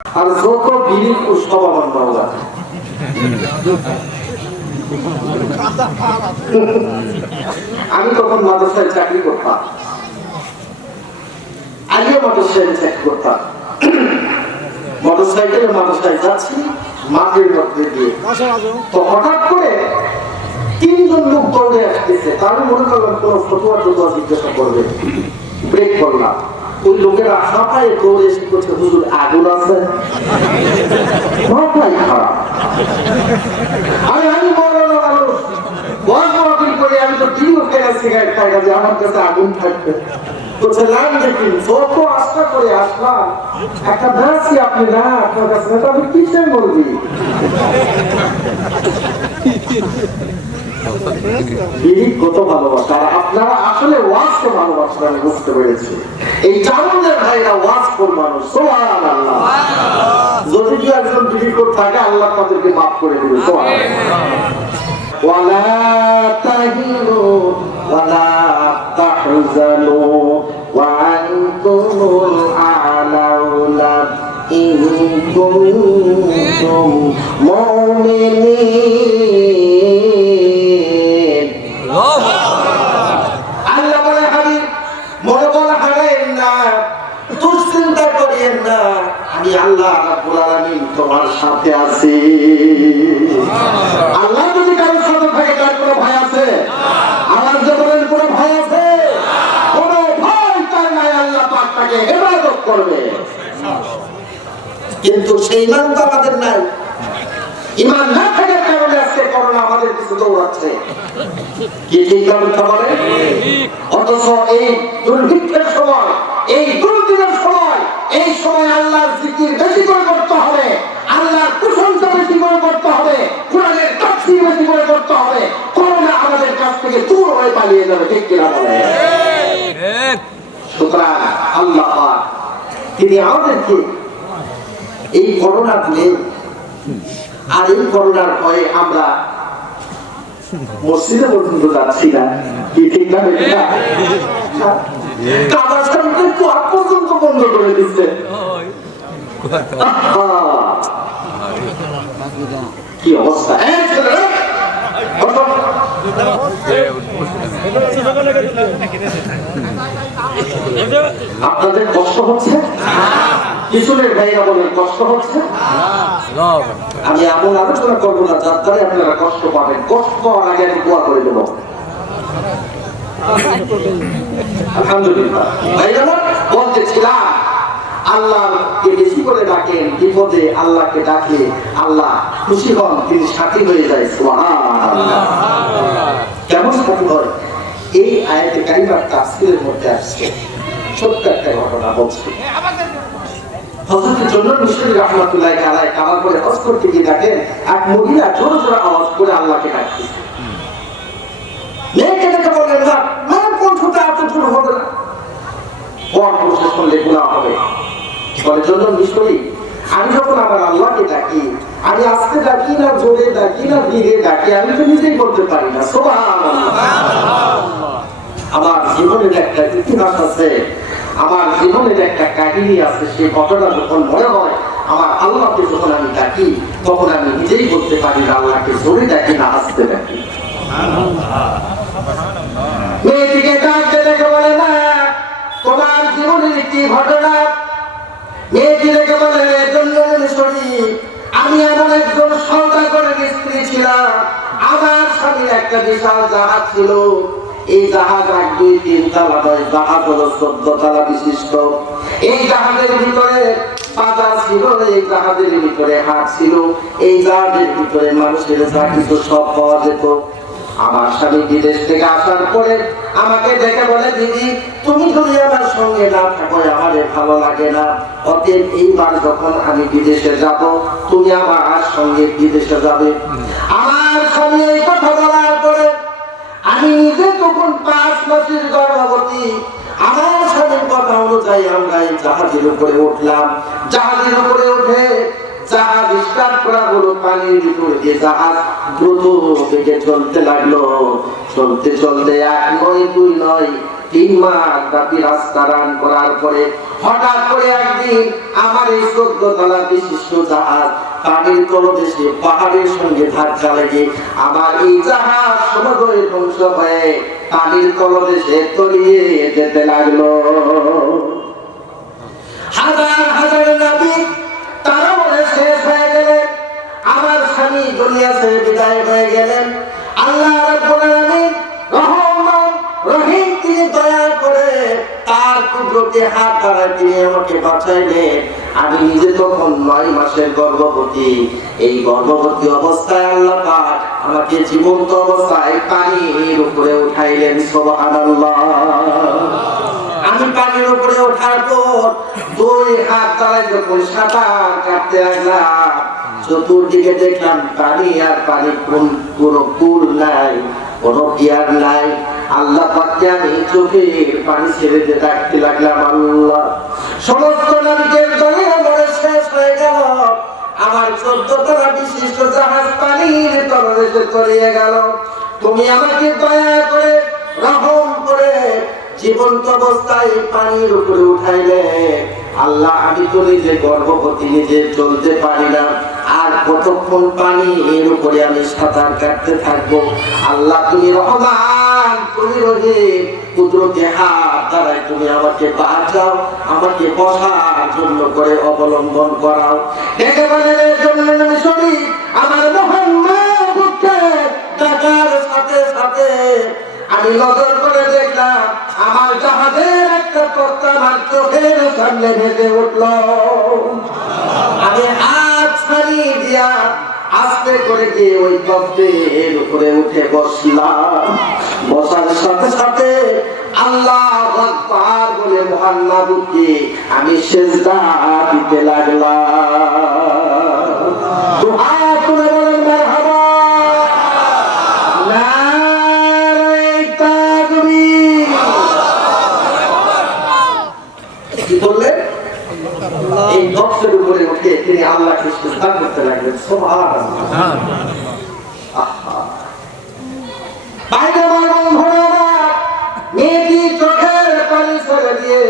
আর যত বিড়ি সব আমার বাংলা। আমি তখন মাদ্রাসায় চাকরি করতাম, আলিয়া মাদ্রাসায় চাকরি করতাম। মোটরসাইকেলে মাদ্রাসায় যাচ্ছি, মাঠের মধ্যে দিয়ে তো হঠাৎ করে তিনজন লোক দৌড়ে আসতেছে। তার মনে করলাম কোন ফটোয়া টোটোয়া জিজ্ঞাসা করবে, ব্রেক করলাম। ওই লোকেরা হাঁপায় দৌড়ে এসে করছে, হুজুর আগুন আছে, মাথায় খারাপ। আমি বললাম মানুষ বয়স মাহফিল করে আমি তো ডিও খাই সিগারেট খাই না যে আমার কাছে আগুন থাকবে। বলছে লাইন দেখি যত আশা করে আসলাম একটা দাসি আপনি না আপনার কাছে না, আপনি কিসে বলবি? কত ভালোবাসা। আর আপনারা আসলে ওয়াজকে ভালোবাসেন, আমি বুঝতে পেরেছি। এই চারুদের ভাইরা ওয়াজ কোন মানুষ, সুবহানাল্লাহ। যদি কেউ একজন বিড়ি করে থাকে আল্লাহ তাদেরকে মাফ করে দিবে, সুবহানাল্লাহ। ওয়ালা তাহিনু ওয়ালা তাহজানু ওয়া আনতুমুল আ'লাউনা ইন কুনতুম মুমিনিন। আল্লাহ বলে হাবিব মনোবল হারায়েন না, দুশ্চিন্তা করিয়েন না, আমি আল্লাহ রাব্বুল আলামিন তোমার সাথে আছি। আল্লাহ যদি কারোর সাথে থাকে তার কোনো ভয় আছে? আমার জীবনের কোনো ভয় আছে? কোনো ভয় তার নাই। আল্লাহ পাক তাকে ইবাদত করবে। কিন্তু সেই ইমান তো আমাদের নাই। ইমান না থাকার কারণে আজকে করোনা আমাদের কিছু দৌড়াচ্ছে। কি ঠিক কথা বলে? অথচ এই দুর্ভিক্ষের সময়, এই দুর্দিনের সময়, এই সময় আল্লাহর জিকির বেশি করে করতে হবে, আল্লাহর প্রশংসা বেশি করে করতে হবে, কোরআনের তাফসীর বেশি করে করতে হবে। করোনা আমাদের কাছ থেকে দূর হয়ে পালিয়ে যাবে, ঠিক কিনা বলে? সুতরাং আল্লাহ পাক তিনি আমাদেরকে এই করোনা দিলে, আর এই করোনার ভয়ে আমরা মসজিদে পর্যন্ত যাচ্ছি না, কি ঠিক না? কাবার শরীফে দোয়া পর্যন্ত বন্ধ করে দিচ্ছে। কি অবস্থা! আপনাদের কষ্ট হচ্ছে? কিশোরের ভাইরা বলেন কষ্ট হচ্ছে? আমি এমন আলোচনা করবো না যার দ্বারা আপনারা কষ্ট পাবেন। কষ্ট পাওয়ার আগে আমি দোয়া করে দেবো। আলহামদুলিল্লাহ ভাইরা বলতেছিলাম, আল্লাহকে বেশি করে ডাকেন, বিপদে আল্লাহকে ডাকলে আল্লাহ খুশি হন, তিনি সাথী হয়ে যায়। সুবহানাল্লাহ। কেমন সাথী হয়? এই আয়াতে কারিমার তাফসীরের মধ্যে আসছে। ছোট্ট একটা ঘটনা বলছি। হযরত জন্নুল মুশরিক রাহমাতুল্লাহি আলাইহি কাবার করে হজ করতে গিয়ে দেখেন এক মহিলা জোরে জোরে আওয়াজ করে আল্লাহকে ডাকছে। মেয়েকে দেখে বললেন, না আমার কণ্ঠটা এত জোর হবে না, বড় প্রশ্ন করলে গুনাহ হবে। বলে জন্নুল মুশরিক, আমি যখন আমার আল্লাহকে ডাকি, আমি আস্তে ডাকি না জোরে ডাকি না ধীরে ডাকি, আমি তো নিজেই বলতে পারি না। সুবহানাল্লাহ। আমার জীবনের একটা ইতিহাস আছে, আমার জীবনের একটা কাহিনী আছে। সেই ঘটনা যখন মনে হয় আমার আল্লাহকে যখন আমি ডাকি, তখন আমি নিজেই বলতে পারি না আল্লাহকে জোরে ডাকি না আস্তে ডাকি। মেয়েটিকে ডাকতে দেখে বলে, না তোমার জীবনের একটি ঘটনা। মেয়েটি দেখে বলে, জন্নুল মুশরিক, আমি এমন একজন সওদাগরের স্ত্রী ছিলাম। আমার স্বামীর একটা বিশাল জাহাজ ছিল। এই জাহাজ 1, 2, 3 তলা নয়, জাহাজ হলো 14 তলা বিশিষ্ট। এই জাহাজের ভিতরে বাজার ছিল, এই জাহাজের ভিতরে হাট ছিল, এই জাহাজের ভিতরে মানুষের যা কিছু সব পাওয়া যেত। আমার স্বামী বিদেশ থেকে আসার পরে আমাকে দেখে বলে, দিদি তুমি যদি আমার সঙ্গে না থাকো আমাদের ভালো লাগে না, অতএব এইবার যখন আমি বিদেশে যাব তুমি আমার সঙ্গে বিদেশে যাবে। আমার স্বামী এই কথা বলার পরে আমি নিজে তখন 5 মাসের গর্ভবতী। আমার স্বামীর কথা অনুযায়ী আমরা এই জাহাজের উপরে উঠলাম। জাহাজের উপরে উঠে জাহাজ স্টার্ট করা হলো, পানির ভিতর দিয়ে জাহাজ দ্রুত বেগে চলতে লাগলো। চলতে চলতে 1 নয় 2 নয় 3 মাস ব্যাপী রাস্তা রান করার পরে হঠাৎ করে একদিন আমার এই 14 তলা বিশিষ্ট জাহাজ পানির তলদেশে পাহাড়ের সঙ্গে ধাক্কা লেগে আমার এই জাহাজ সমুদ্রে ধ্বংস হয়ে পানির তলদেশে তলিয়ে যেতে লাগলো। হাজার হাজার নাবিক তারা বলে শেষ হয়ে গেলেন। আমার স্বামী দুনিয়া ছেড়ে বিদায় হয়ে গেলেন। আল্লাহ রাব্বুল আলামিন রহমান রহিম তিনি দয়া করে তার কুদরতি হাত দ্বারা তিনি আমাকে বাঁচাইলেন। আমি নিজে তখন 9 মাসের গর্ভবতী। এই গর্ভবতী অবস্থায় আল্লাহ পাক আমাকে জীবন্ত অবস্থায় পানির উপরে উঠাইলেন। সুবহানাল্লাহ। আমি পানির উপরে ওঠার পর 2 হাত দ্বারা যখন সাঁতার কাটতে লাগলাম, চতুর্দিকে দেখলাম পানি আর পানি, কোনো কুল নাই, কোনো গিয়ার নাই। আল্লাহ পাককে আমি চোখের পানি ছেড়ে দিয়ে ডাকতে লাগলাম, আল্লাহ। সমস্ত নাবিকের দলে আমার শেষ হয়ে গেল। আমার 14 তলা বিশিষ্ট জাহাজ পানির তলদেশে তলিয়ে গেল। তুমি আমাকে দয়া করে রহম করে জীবন্ত অবস্থায় পানির উপরে উঠাইলে। আল্লাহ, আমি তো নিজে গর্ভবতী, নিজে চলতে পারি না, আর কতক্ষণ পানির উপরে আমি সাঁতার কাটতে থাকবো? আল্লাহ, তুমি রহমান, তুমি রহিম, কুদরতি হাত দ্বারাই তুমি আমাকে বাঁচাও, আমাকে বসার জন্য করে অবলম্বন করাও। একেবারে জন্য শুনি আমার মুহাম্মদকে ডাকার সাথে সাথে আমি নজর করে দেখলাম আমার জাহাজের একটা তক্তা আমার চোখের সামনে ভেসে উঠল। আমি হাত ছাড়িয়ে দিয়া আস্তে করে গিয়ে ওই তক্তের উপরে উঠে বসলাম। বসার সাথে সাথে আল্লাহু আকবার বলে মুহাম্মদকে আমি সিজদা দিতে লাগলাম। দুআ করে বলেন মারহাবা। এই তক্তের উপরে উঠে তিনি আল্লাহকে সিজদা করতে লাগলেন। সুবহানাল্লাহ। বাইরে মেয়েটি চোখের পানি ছেড়ে দিয়ে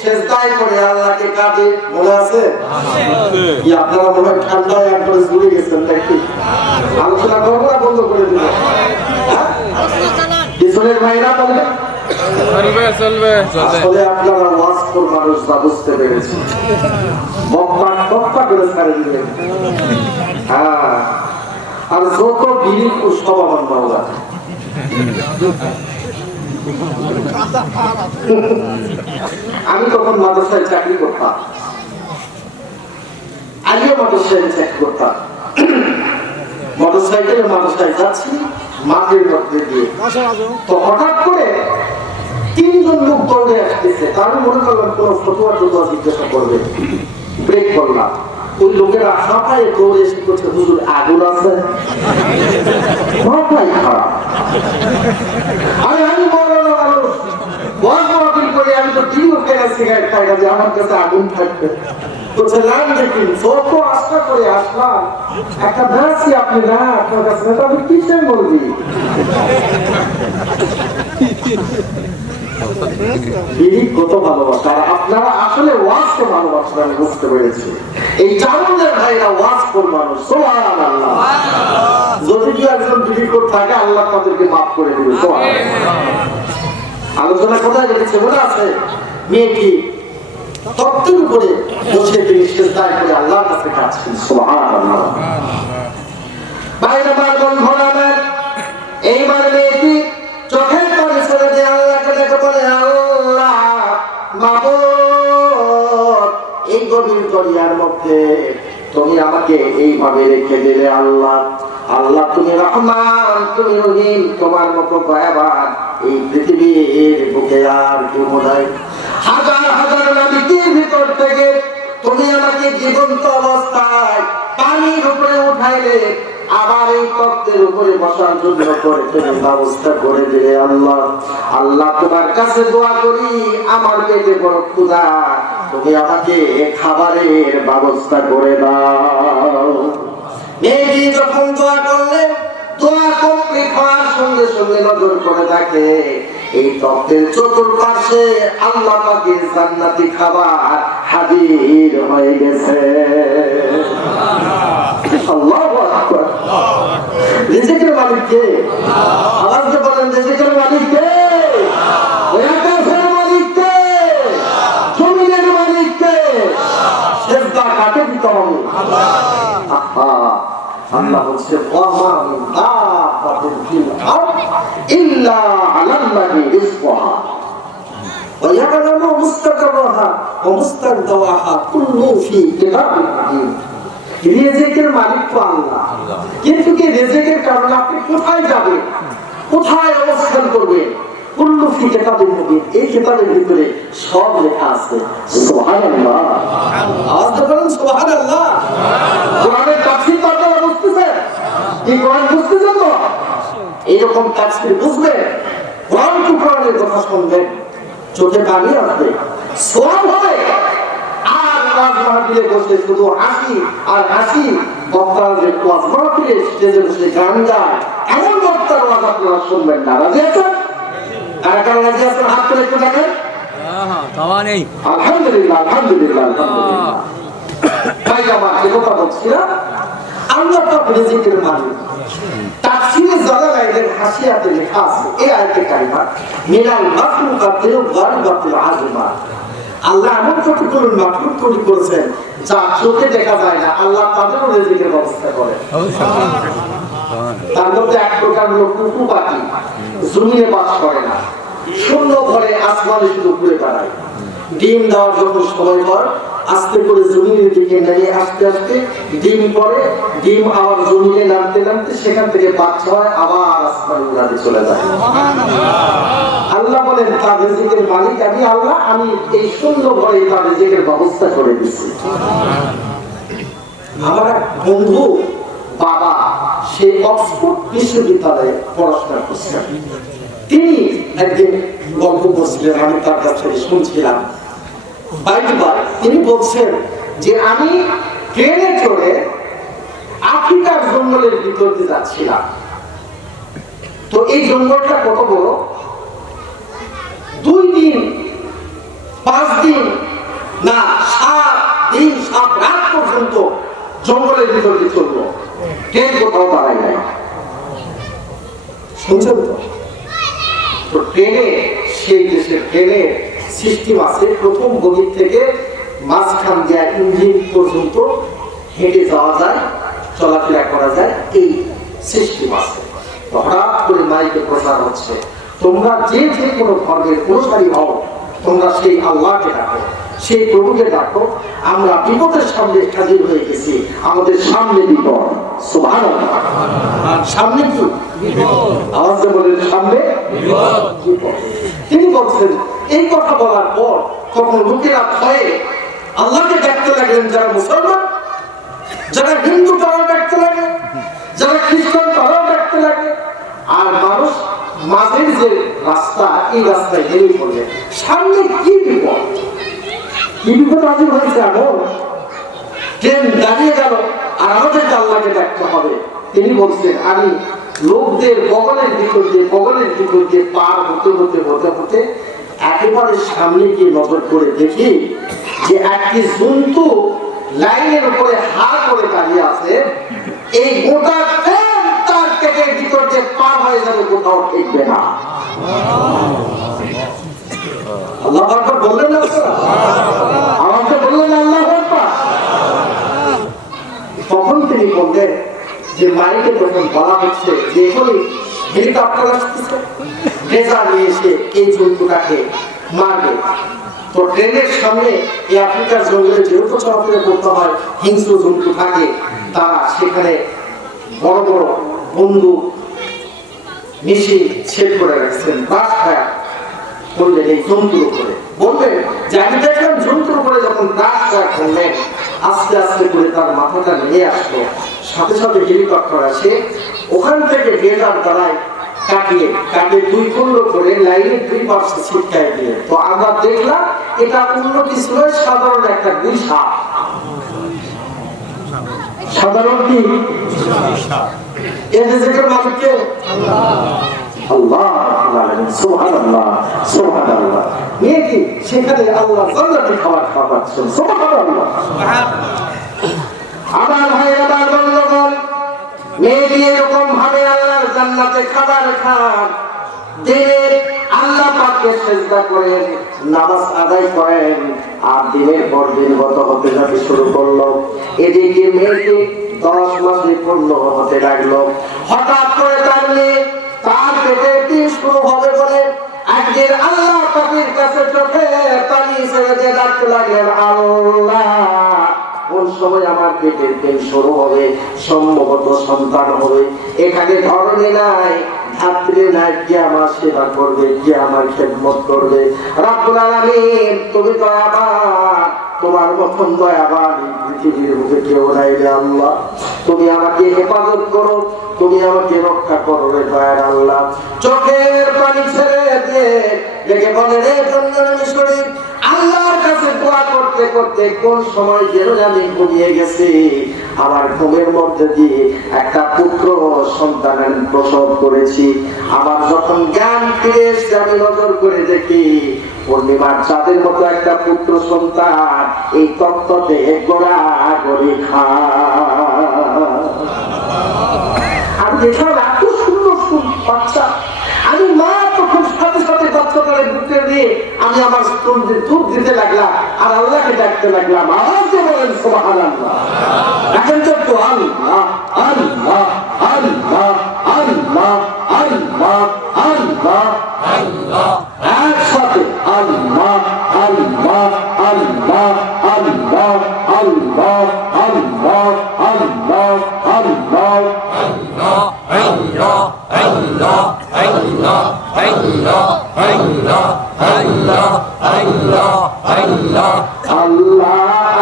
সিজদায় পড়ে আল্লাহকে কাঁদে। মনে আছে? আপনারা মনে হয় ঠান্ডায় একবারে জুড়ে গেছেন নাকি? আলোচনা করবো না বন্ধ করে দিল? পিছনের ভাইরা বলবে আসলে আপনারা ওয়াজ করে মানুষরা বুঝতে পেরেছি, বক্তা করে ছাড়ে দিলেন। হ্যাঁ, আর যত বিড়ি সব আমার মাওলা। আমি তখন মাদ্রাসায় চাকরি করতাম, আলিয়া মাদ্রাসায় চাকরি করতাম। মোটরসাইকেলে মাদ্রাসায় যাচ্ছি, মাঠের মধ্যে দিয়ে তো হঠাৎ করে 3 জন লোক দৌড়ে আসতেছে। তার মনে করলাম কোন ফতুয়া টতুয়া জিজ্ঞাসা করবে, ব্রেক করলাম। ওই লোকেরা হাঁপায় দৌড়ে এসে করছে, হুজুর আগুন আছে। মাথায় খারাপ। আমি বললাম মানুষ বয়স মাহফিল করে আমি তো টিভিও খেলা সিগারেট খাই না যে আমার কাছে আগুন থাকবে। বলছে লাইন দেখুন, যত আশা করে আসলাম একটা বেড়াচ্ছি, আপনি না আপনার কাছে না, তবে কিসের বলবি? কত ভালোবাসা। আপনারা আসলে ওয়াজকে ভালোবাসেন, আমি বুঝতে পেরেছি। এই চারুলের ভাইরা ওয়াজ কোন মানুষ। সুবহানাল্লাহ। যদি কি একজন বিড়ি করে থাকে আল্লাহ তাদেরকে মাফ করে দিবে। আলোচনা কোথায় রেখেছে মনে আছে? মেয়েটি তত্ত্বের উপরে বসে তিনি সিজদায় করে আল্লাহর কাছে কাঁদছেন। সুবহানাল্লাহ। বাইরে বার বন্ধুরা আমার, এইবার মেয়েটি চোখের পানি ছেড়ে দিয়ে আল্লাহকে ডেকে বলে, আল্লাহ মাবুদ, এই গভীর দরিয়ার মধ্যে তুমি আমাকে এইভাবে রেখে দিলে। আল্লাহ, আল্লাহ তুমি রহমান, তুমি রহিম, তোমার মতো দয়াবান এই পৃথিবীর বুকে আর কেউ নাই। হাজার হাজার নবীর ভিতর থেকে তুমি আমাকে জীবন্ত অবস্থায় পানির উপরে উঠাইলে, আবার এই তক্তের উপরে বসার জন্য করে তুমি ব্যবস্থা করে দিলে। আল্লাহ, আল্লাহ তোমার কাছে দোয়া করি, আমার পেটে বড় ক্ষুধা, তুমি আমাকে খাবারের ব্যবস্থা করে দাও। মেয়েটি যখন দোয়া করলেন, দোয়া কমপ্লিট হওয়ার সঙ্গে সঙ্গে নজর করে দেখে এই তত্ত্বের চতুর্পাশে আল্লাহ পাকের জান্নাতি খাবার হাজির হয়ে গেছে। আল্লাহু আকবার। রিজিকের মালিক কে? আওয়াজ দিয়ে বলেন, রিজিকের মালিক কে? ওই আকাশের মালিক কে? জমিনের মালিক কে? সেজদা কাকে দিতে হবে? আল্লাহ বলছে ওয়া মিন দাব্বাতিন ফিল আরদ ইল্লা আলাল্লাহি রিজকুহা ওয়া ইয়ালামু মুস্তাকাররাহা ওয়া মুস্তাকদাওয়াহা কুল্লু ফি কিতাবিন মুবিন। রিজিকের মালিক তো আল্লাহ, কিন্তু কি রিজিকের কারণে আপনি কোথায় যাবেন, কোথায় অবস্থান করবেন, কুল্লু ফি কিতাবিন মুবিন, এই কিতাবের ভিতরে সব লেখা আছে। সুবহানাল্লাহ। আওয়াজ করেন সুবহানাল্লাহ। কোরআনের তাফসীর তো আপনারা বুঝতেছেন? এই কোরআন বুঝতেছেন তো? এরকম তাফসীর বুঝবেন, কোরআন টু কোরআনের কথা শুনবেন, চোখে পানি আসবে, সওয়াব হবে। আর ওয়াজ মাহফিলে বসে শুধু হাসি আর হাসি, বক্তারা যে ওয়াজ মাহফিলে স্টেজে বসে গান গায়, এমন বক্তার ওয়াজ আপনারা শুনবেন না। রাজি আছেন? কারা কারা রাজি আছেন? হাত তুলে একটু দেখেন। আলহামদুলিল্লাহ, আলহামদুলিল্লাহ, আলহামদুলিল্লাহ। ভাই আমার যে কথা বলছিলাম, আল্লাহ পাক রিজিকের মালিক। তাফসীরে জালালাইনের হাসিয়াতে লেখা আছে এই আয়াতে কারিমা, মিনাল মাখলুকাতিল গারিবাতিল আযমা। আল্লাহ এমন কতগুলো মাখলুক তৈরি করেছেন যা চোখে দেখা যায় না, আল্লাহ তাদেরও রিজিকের ব্যবস্থা করেন। তার মধ্যে এক প্রকার হলো কুকু পাখি, জমিনে বাস করে না, শূন্য ঘরে আসমানে শুধু ঘুরে বেড়ায়। ডিম দেওয়ার যখন সময় পর আস্তে করে জমিনের দিকে নেমে আস্তে আস্তে ডিম পড়ে, ডিম আবার জমিনে নামতে নামতে সেখান থেকে বাচ্চা হয়, আবার আসমানে উড়াতে চলে যায়। আল্লাহ বলেন তার রিজিকের মালিক আমি আল্লাহ, আমি এই শূন্য ঘরে তার রিজিকের ব্যবস্থা করে দিচ্ছি। আমার এক বন্ধু বাবা সেই অক্সফোর্ড বিশ্ববিদ্যালয়ে পড়াশোনা করছেন। তিনি একদিন গল্প করছিলেন, আমি তার কাছ থেকে শুনছিলাম। বাইবার তিনি বলছেন যে আমি ট্রেনে চড়ে আফ্রিকার জঙ্গলের ভিতর দিয়ে যাচ্ছিলাম। তো এই জঙ্গলটা কত বড়, 2 দিন 5 দিন না 7 দিন 7 রাত পর্যন্ত জঙ্গলের ভিতর দিয়ে চললো, ট্রেন কোথাও দাঁড়ায় নাই। শুনছেন তো? তো ট্রেনে সেই দেশের ট্রেনের সিস্টেম আছে, প্রথম বগি থেকে মাঝখান দিয়ে ইঞ্জিন পর্যন্ত হেঁটে যাওয়া যায়, চলাফেরা করা যায়, এই সিস্টেম আছে। হঠাৎ করে মাইকে প্রচার হচ্ছে, তোমরা যে যে কোনো ধর্মের অনুসারী হও, তোমরা সেই আল্লাহকে ডাকো, সেই প্রভুকে ডাকো, আমরা বিপদের সামনে হাজির হয়ে গেছি, আমাদের সামনে বিপদ। সুবহানাল্লাহ। সামনে কি বিপদ? আওয়াজে বলেন সামনে বিপদ। তিনি বলছেন এই কথা বলার পর তখন লোকেরা ভয়ে আল্লাহকে ডাকতে লাগলেন, যারা মুসলমান, যারা হিন্দু তারাও ডাকতে লাগে, যারা খ্রিস্টান তারাও ডাকতে লাগে, আর মানুষ মাঝের যে রাস্তা এই রাস্তায় বেরিয়ে পড়লেন। সামনে কি বিপদ, কি বিপদ হাজির হয়েছে? এমন ট্রেন দাঁড়িয়ে গেল আর আমাদেরকে আল্লাহকে ডাকতে হবে। তিনি বলছেন আমি লোকদের বগলের ভিতর দিয়ে পার হতে হতে হতে হতে একেবারে সামনে গিয়ে নজর করে দেখি যে একটি জন্তু লাইনের উপরে হা করে দাঁড়িয়ে আছে। এই গোটা ট্রেন তার পেটের ভিতর দিয়ে পার হয়ে যাবে, কোথাও ঠেকবে না। আল্লাহু আকবার বললেন না? আমাকে বললেন আল্লাহু আকবার। তখন তিনি বললেন যে মাইকে যখন বলা হচ্ছে যে এখনই হেলিকপ্টার আসতেছে, ড্রেজার নিয়ে এসে এই জন্তুটাকে মারবে। তো ট্রেনের সামনে এই আফ্রিকার জঙ্গলে যেহেতু চলাফেরা করতে হয়, হিংস্র জন্তু থাকে, তারা সেখানে বড় বড় বন্দুক মেশিন সেট করে রাখছেন, বাস ফায়ার করলেন এই জন্তুর উপরে। বলবেন যে আমি দেখলাম জন্তুর উপরে যখন বাস ফায়ার করলেন, আস্তে আস্তে করে তার মাথাটা নিয়ে আসলো, সাথে সাথে হেলিকপ্টার আসে, ওখান থেকে ড্রেজার দ্বারায় কাটিয়ে 2 খণ্ড করে লাইনের 2 পাশে ছিটকায় দিয়ে। তো আমরা দেখলাম এটা অন্য কিছু নয়, সাধারণ একটা গুইসাপ। সাধারণ কি? এর রিজিকের মালিক কে? আল্লাহ। আল্লাহ সুবহানাল্লাহ সুবহানাল্লাহ। মেয়েটি সেখানে আল্লাহ জান্নাতি খাবার খাওয়াচ্ছেন, সুবহানাল্লাহ। আমার ভাই আমার বন্ধুগণ, মেয়েটি এরকম ভাবে আল্লাহর জান্নাতে খাবার খান, দিনের আল্লাহ পাককে সিজদা করেন, নামাজ আদায় করেন, আর দিনের পর দিন গত হতে যেতে শুরু করলো। এদিকে মেয়েটি 10 মাসে পূর্ণ হতে লাগলো। হঠাৎ করে তার মেয়ে তার পেটে দিন শুরু হবে বলে একদিন আল্লাহ পাকের কাছে চোখে পানি ছেড়ে দিয়ে ডাকতে লাগলেন, আল্লাহ কোন সময় আমার পেটের দিন শুরু হবে, সম্ভবত সন্তান হবে। এখানে ধরনে নাই, ছাত্রী নাই, কে আমার সেবা করবে, কে আমার খেদমত করবে। রব্বুল আলামিন তুমি দয়াবান, তোমার মতন দয়াবান পৃথিবীর বুকে কেউ নাই রে আল্লাহ। তুমি আমাকে হেফাজত করো, তুমি আমাকে রক্ষা করো রে দয়ার আল্লাহ। চোখের পানি ছেড়ে দিয়ে ডেকে বলে, রে জন্ননী শরীফ, আল্লাহর কাছে দোয়া করতে করতে কোন সময় যেন আমি ঘুমিয়ে গেছি। আমার ঘুমের মধ্যে দিয়ে একটা পুত্র সন্তানের প্রসব করেছি। আমার যখন জ্ঞান ফিরে এসে আমি নজর করে দেখি পূর্ণিমার চাঁদের মতো একটা পুত্র সন্তান এই তত্ত্বতে গড়াগড়ি খায়। আমি দেখলাম এত সুন্দর বাচ্চা। আমি মা তখন সাথে সাথে বাচ্চাটাকে বুকে দিয়ে আমি আমার দুধ দিতে লাগলাম আর আল্লাহকে ডাকতে লাগলাম। আর যে বলেন সুবহানাল্লাহ। এখন তো আল্লাহ আল্লাহ আল্লাহ আল্লাহ আল্লাহ আল্লাহ আল্লাহ একসাথে আল্লাহ আল্লাহ আল্লাহ আল্লাহ আল্লাহ আল্লাহ আল্লাহ আল্লাহ আল্লাহ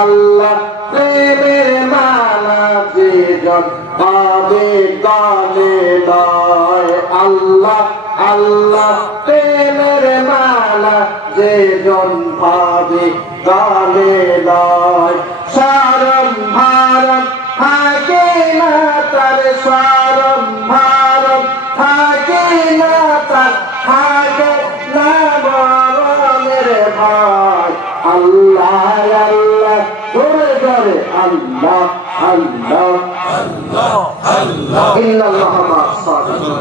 আল্লাহ প্রেমের মালা যেজন পাবে গানে নয়। আল্লাহ আল্লাহ প্রেমের মালা যেজন পাবে গানে নয়। সারম ভারম থাকে না তার, সারম ভারম থাকে না তার, থাকে না মরণের ভয়। আল্লাহ আল্লাহ ধরে ধরে আল্লাহ আল্লাহ আল্লাহ আল্লাহ ইন্নাল্লাহ মা সাদিকিন।